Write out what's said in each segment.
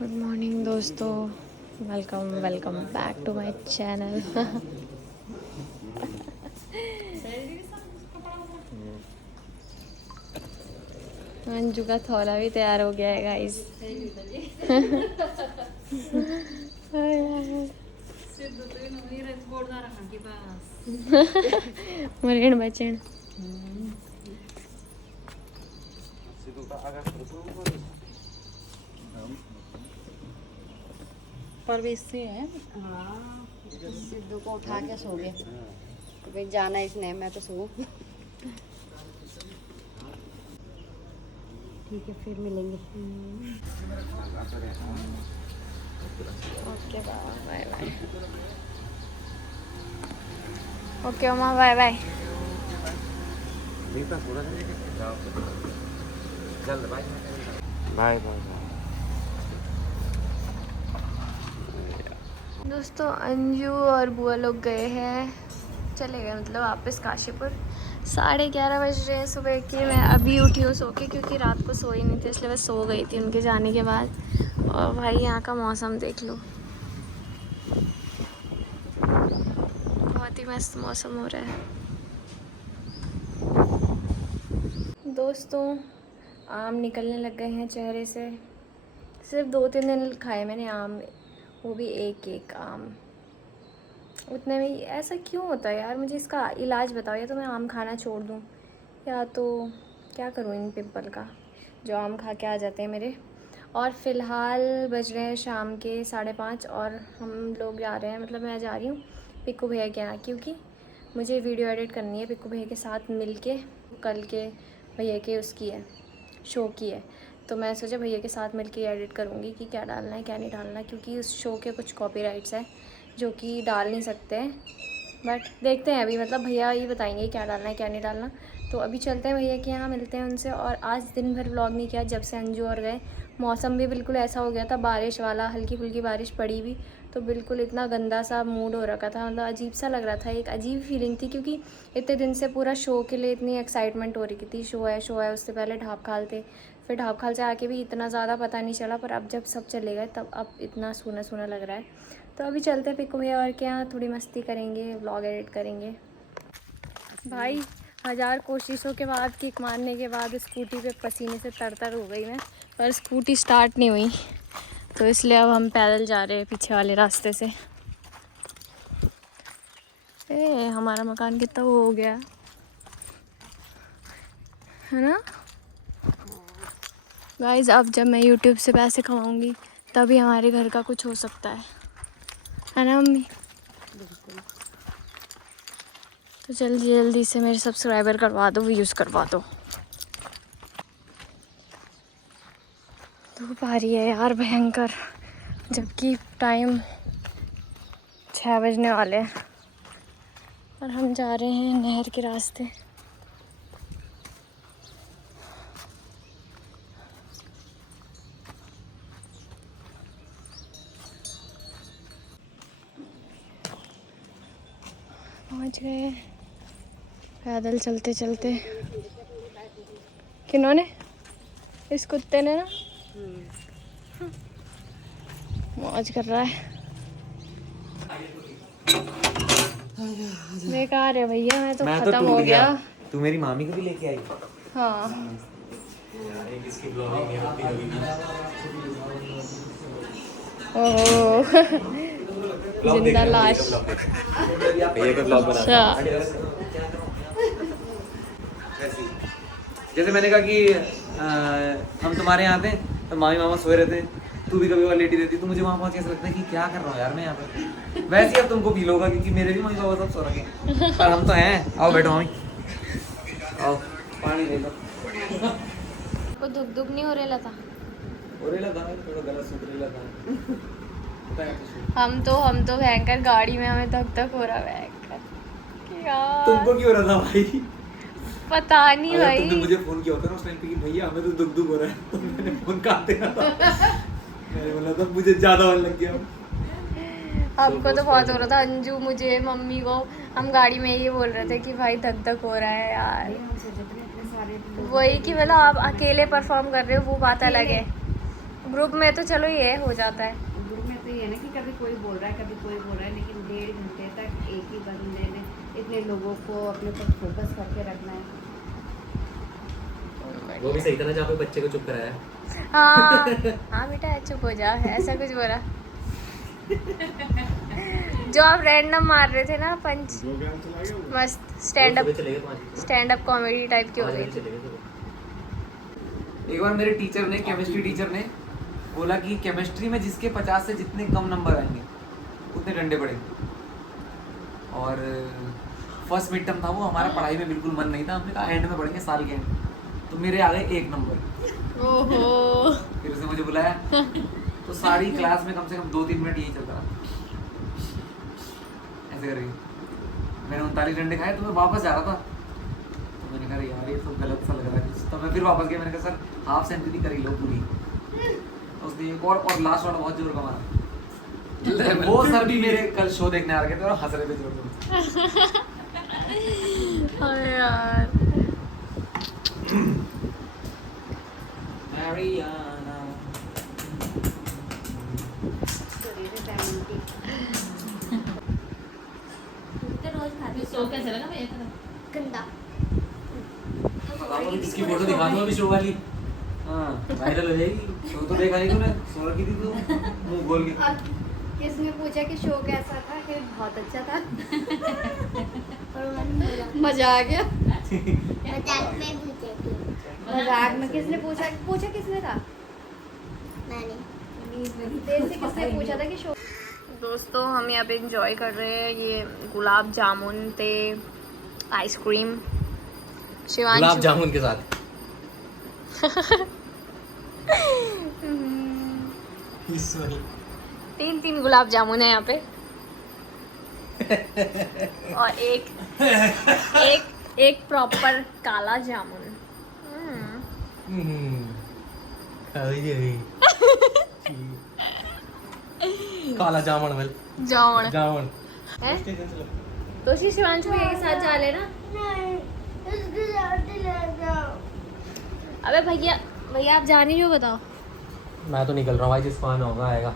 Good morning दोस्तों, welcome back to my channel. Anju का थोला भी तैयार हो गया है गाइस। मरेण बचेण परवेश से है। हाँ, सिद्धू को उठा के सो गए तो भाई जाना इसने, मैं तो सो। ठीक है, फिर मिलेंगे। Okay bye bye. ओके अम्मा बाय बाय। Bye bye. दोस्तों अंजू और बुआ लोग गए हैं, चले गए मतलब वापस काशीपुर। 11:30 बज रहे हैं सुबह के। मैं अभी उठी हूँ सो के, क्योंकि रात को सोई नहीं थी, इसलिए मैं सो गई थी उनके जाने के बाद। और भाई यहाँ का मौसम देख लो, बहुत ही मस्त मौसम हो रहा है। दोस्तों आम निकलने लग गए हैं चेहरे से। सिर्फ 2-3 दिन खाए मैंने आम, वो भी एक आम, उतने में ही। ऐसा क्यों होता है यार? मुझे इसका इलाज बताओ, या तो मैं आम खाना छोड़ दूँ, या तो क्या करूँ इन पिंपल का जो आम खा के आ जाते हैं मेरे। और फ़िलहाल बज रहे हैं शाम के 5:30 और हम लोग जा रहे हैं, मतलब मैं जा रही हूँ पिक्कू भैया के यहाँ, क्योंकि मुझे वीडियो एडिट करनी है पिक्कू भैया के साथ मिल के। कल के भैया के उसकी है, शो की है, तो मैं सोचा भैया के साथ मिल के एडिट करूँगी कि क्या डालना है क्या नहीं डालना है, क्योंकि उस शो के कुछ कॉपीराइट्स हैं जो कि डाल नहीं सकते हैं। बट देखते हैं अभी, मतलब भैया ये बताएंगे क्या डालना है क्या नहीं डालना। तो अभी चलते हैं भैया के यहाँ, मिलते हैं उनसे। और आज दिन भर व्लॉग नहीं किया जब से अंजू और गए। मौसम भी बिल्कुल ऐसा हो गया था, बारिश वाला, हल्की फुल्की बारिश पड़ी भी, तो बिल्कुल इतना गंदा सा मूड हो रखा था, मतलब अजीब सा लग रहा था। एक अजीब फीलिंग थी, क्योंकि इतने दिन से पूरा शो के लिए इतनी एक्साइटमेंट हो रही थी। शो है, उससे पहले ढाब खाल थे, फिर ढाब खाल से आके भी इतना ज़्यादा पता नहीं चला, पर अब जब सब चले गए तब अब इतना सूना सूना लग रहा है। तो अभी चलते हैं पिक्कू भैया और के यहाँ, थोड़ी मस्ती करेंगे, व्लॉग एडिट करेंगे। भाई 1000 कोशिशों के बाद, किक मारने के बाद स्कूटी पे पसीने से तरतर हो गई मैं, पर स्कूटी स्टार्ट नहीं हुई, तो इसलिए अब हम पैदल जा रहे हैं पीछे वाले रास्ते से। हमारा मकान कितना वो हो गया है ना गाइस। अब जब मैं यूट्यूब से पैसे कमाऊंगी तभी हमारे घर का कुछ हो सकता है ना मम्मी? तो जल्दी जल्दी से मेरे सब्सक्राइबर करवा दो, व्यूज़ करवा दो। धूप आ रही है यार भयंकर, जबकि टाइम 6 बजने वाले हैं और हम जा रहे हैं नहर के रास्ते। पहुंच गए पैदल चलते चलते। किन्होंने? इस कुत्ते ने ना मौज कर रहा है। बेकार है भैया, मैं तो खत्म हो गया। तू मेरी मामी को भी लेके आई। हाँ ओह जिंदा लाश। अच्छा जैसे मैंने कहा कि हम तुम्हारे यहाँ आते तो मामी मामा सोए रहते, तू भी कभी वहाँ लेटी रहती, तो मुझे वहाँ पहुँच के ऐसा लगता है कि क्या कर रहा हूँ यार मैं यहाँ पे। वैसे ही अब तुमको फील होगा, क्योंकि मेरे भी मम्मी पापा सब सो रखे हैं, पर हम तो हैं। आओ बैठो मामी, आओ पानी ले लो। को दुख नहीं हो रहा था? हो रहा था, थोड़ा गला सूख रहा था। हम तो भयंकर गाड़ी में, हमें धक हो रहा भयंकर यार। तुमको क्यों हो रहा था भाई? पता नहीं अगर भाई। तुमने मुझे फोन किया होता ना उस टाइम पे कि भैया हमें तो दुख हो रहा है, तो मैंने फोन काट देना था। मैंने बोला था मुझे ज्यादा मन लग गया। हमको तो बहुत हो रहा था, अंजू, मुझे, मम्मी को। हम गाड़ी में ये बोल रहे थे कि भाई धक हो रहा है यार। वही कि मतलब आप अकेले परफॉर्म कर रहे हो वो बात अलग है, ग्रुप में तो चलो ये हो जाता है। ग्रुप में तो ये है ना कि कभी कोई बोल रहा है कभी कोई बोल रहा है, लेकिन 1.5 घंटे तक एक ही बंदे ने इतने लोगों को अपने पर फोकस करके रखना है। वो भी सही था ना जहाँ पे बच्चे को चुप कराया। हाँ हाँ बेटा चुप हो जा, ऐसा कुछ बोला। जो आप रैंडम मार रहे थे ना पंच, मस्त स्टैंड अप कॉमेडी टाइप की हो रही थी। एक बार मेरे टीचर ने, केमिस्ट्री टीचर ने बोला कि केमिस्ट्री में जिसके 50 से जितने कम नंबर आएंगे उतने डंडे पड़ेंगे। और फर्स्ट मिड टर्म था वो, हमारा पढ़ाई में बिल्कुल मन नहीं था। हमने कहा एंड में पढ़ेंगे, साल के एंड। तो मेरे आ गए 1 नंबर। ओहो। फिर उसने मुझे बुलाया तो सारी क्लास में कम से कम 2-3 मिनट यही चलता रहा, ऐसे करके। मैंने 39 डंडे खाए तो मैं वापस जा रहा था, तो मैंने कहा यार ये तो गलत सा लग रहा है कुछ। तो मैं फिर वापस गया, मैंने कहा सर हाफ सेंचुरी कर ही लो पूरी। तो उसने एक और लास्ट वाला बहुत जोर का मारा। वो सर भी मेरे कल शो देखने आ रहे थे और हंस रहे थे जोर जोर से। अरे यार Mariana. शो कैसा लगा? मैं गंदा। इसकी फोटो दिखा दो अभी शो वाली। हाँ वायरल हो जाएगी। शो तो देखा नहीं तूने? सो रखी थी तू मुंह खोल के। किसने पूछा कि शो कैसा था? फिर बहुत अच्छा था। मजा आ गया। मजाक में किसने पूछा किसने था? मैंने। देर से किसने पूछा था कि शो। दोस्तों हम यहाँ पे इंजॉय कर रहे हैं, ये गुलाब जामुन थे, आइसक्रीम। शिवांशु गुलाब जामुन के साथ। 3 गुलाब जामुन है यहाँ पे। और एक प्रॉपर काला जामुन। काला जामुन वाल। जामुन है तो शिवांशु भैया के साथ जा लेना। अबे भैया आप जा नहीं हो, बताओ। मैं तो निकल रहा हूँ भाई, जिस पान होगा आएगा।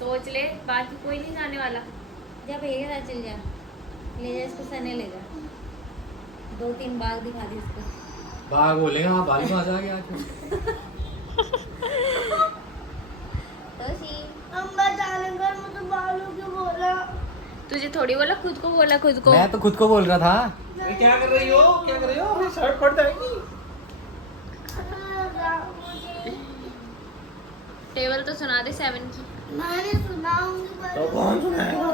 सोच ले, बाकी कोई नहीं जाने वाला। जा भैया के साथ चल जा, ले जा इसको, सने ले जा। 2-3 बाग दिखा दी इसको। बाग बोलेगा आप बाली में आ जाओगे आज। तुझे थोड़ी बोला, खुद को बोला, खुद को। मैं तो खुद को बोल रहा था। क्या कर रही हो? अपनी शर्ट फट जाएगी। टेबल तो सुना दे 7 की। मैंने सुनाऊंगी तो कौन सुनाएगा?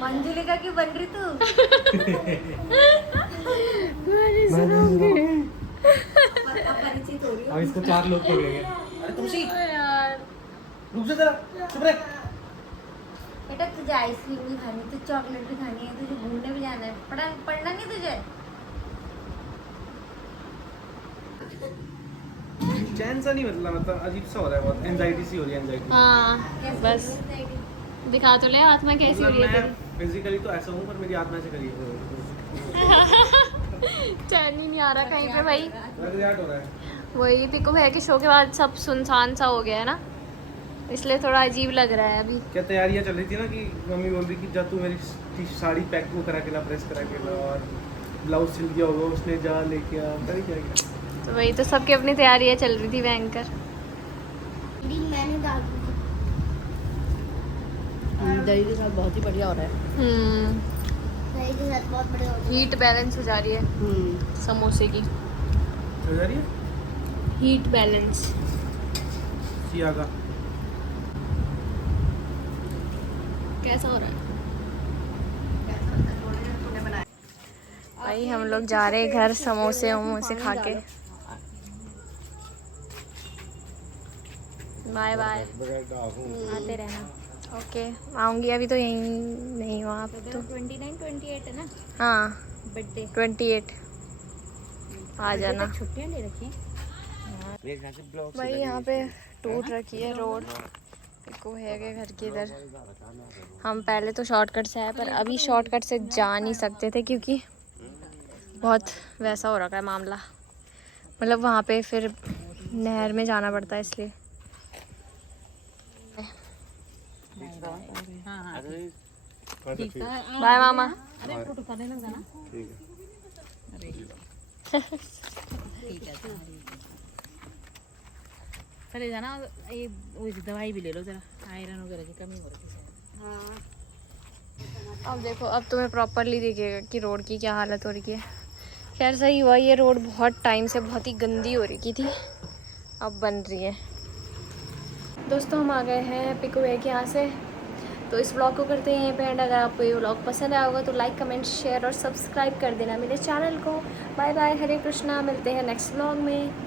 मंजुलिका क्यों बन रही तू? अपरिचित हो रही हो। अब इसको 4 लोग पकड़ेंगे। अरे तुमसी यार रुक जा जरा, चुप रह। बेटा तुझे आइसक्रीम भी खानी, तुझे चॉकलेट भी खानी है, तुझे घूमने भी जाना है, पढ़ना नहीं तुझे? चैन सा नहीं, मतलब अजीब सा हो रहा है, बहुत एंजाइटी सी हो रही है। एंजाइटी हाँ बस दिखा तो ले आत्मा कैसी हो रही है मैं फिजिकली तो ऐसा हूँ, पर मेरी आत्मा से करीब है। चैन ही नहीं आ रहा कहीं पे भाई। रिजल्ट हो रहा है। वही पिको है कि शो के बाद सब सुनसान सा हो गया है ना, इसलिए थोड़ा अजीब लग रहा है अभी। क्या तैयारियां चल रही थी ना, कि मम्मी बोल रही कि जा तू मेरी साड़ी पैक वो करा के ला, प्रेस करा के ला, और ब्लाउज सिल दिया होगा उसने, जा लेके आ, पता नहीं क्या क्या। तो वही तो सबकी अपनी तैयारियां चल रही थी भयंकर। मैंने डाल दी। दही के साथ बहुत ही बढ़िया हो रहा है। दही के साथ बहुत बढ़िया हो हीट बैलेंस हो जा रही है समोसे की। हो जा रही है हीट बैलेंस। सिया का। कैसा हो रहा है भाई? हम लोग जा रहे हैं घर समोसे वमोसे खा के। बाय बाय, आते रहना। ओके आऊँगी, अभी तो यहीं नहीं हो आप तो। 29-28 है ना हाँ बर्थडे? 28 आ जाना। छुट्टियाँ ले रखी हैं भाई यहाँ पे टूट रखी है रोड को है के घर के इधर। हम पहले तो शॉर्टकट से आए, पर अभी शॉर्टकट से जा नहीं सकते थे क्योंकि बहुत वैसा हो रखा है मामला। मतलब वहाँ पे फिर नहर में जाना पड़ता है इसलिए। बाय मामा। चले जाना, ये वो दवाई भी ले लो जरा, आयरन वगैरह की कमी हो रही है। अब देखो, अब तुम्हें प्रॉपरली दिखेगा कि रोड की क्या हालत हो रही है। खैर सही हुआ, ये रोड बहुत टाइम से बहुत ही गंदी हो रही थी, अब बन रही है। दोस्तों हम आ गए हैं पिकवे के यहाँ से, तो इस व्लॉग को करते हैं यहीं पे एंड। अगर आपको ये व्लॉग पसंद आया होगा तो लाइक कमेंट शेयर और सब्सक्राइब कर देना मेरे चैनल को। बाय बाय, हरे कृष्णा, मिलते हैं नेक्स्ट व्लॉग में।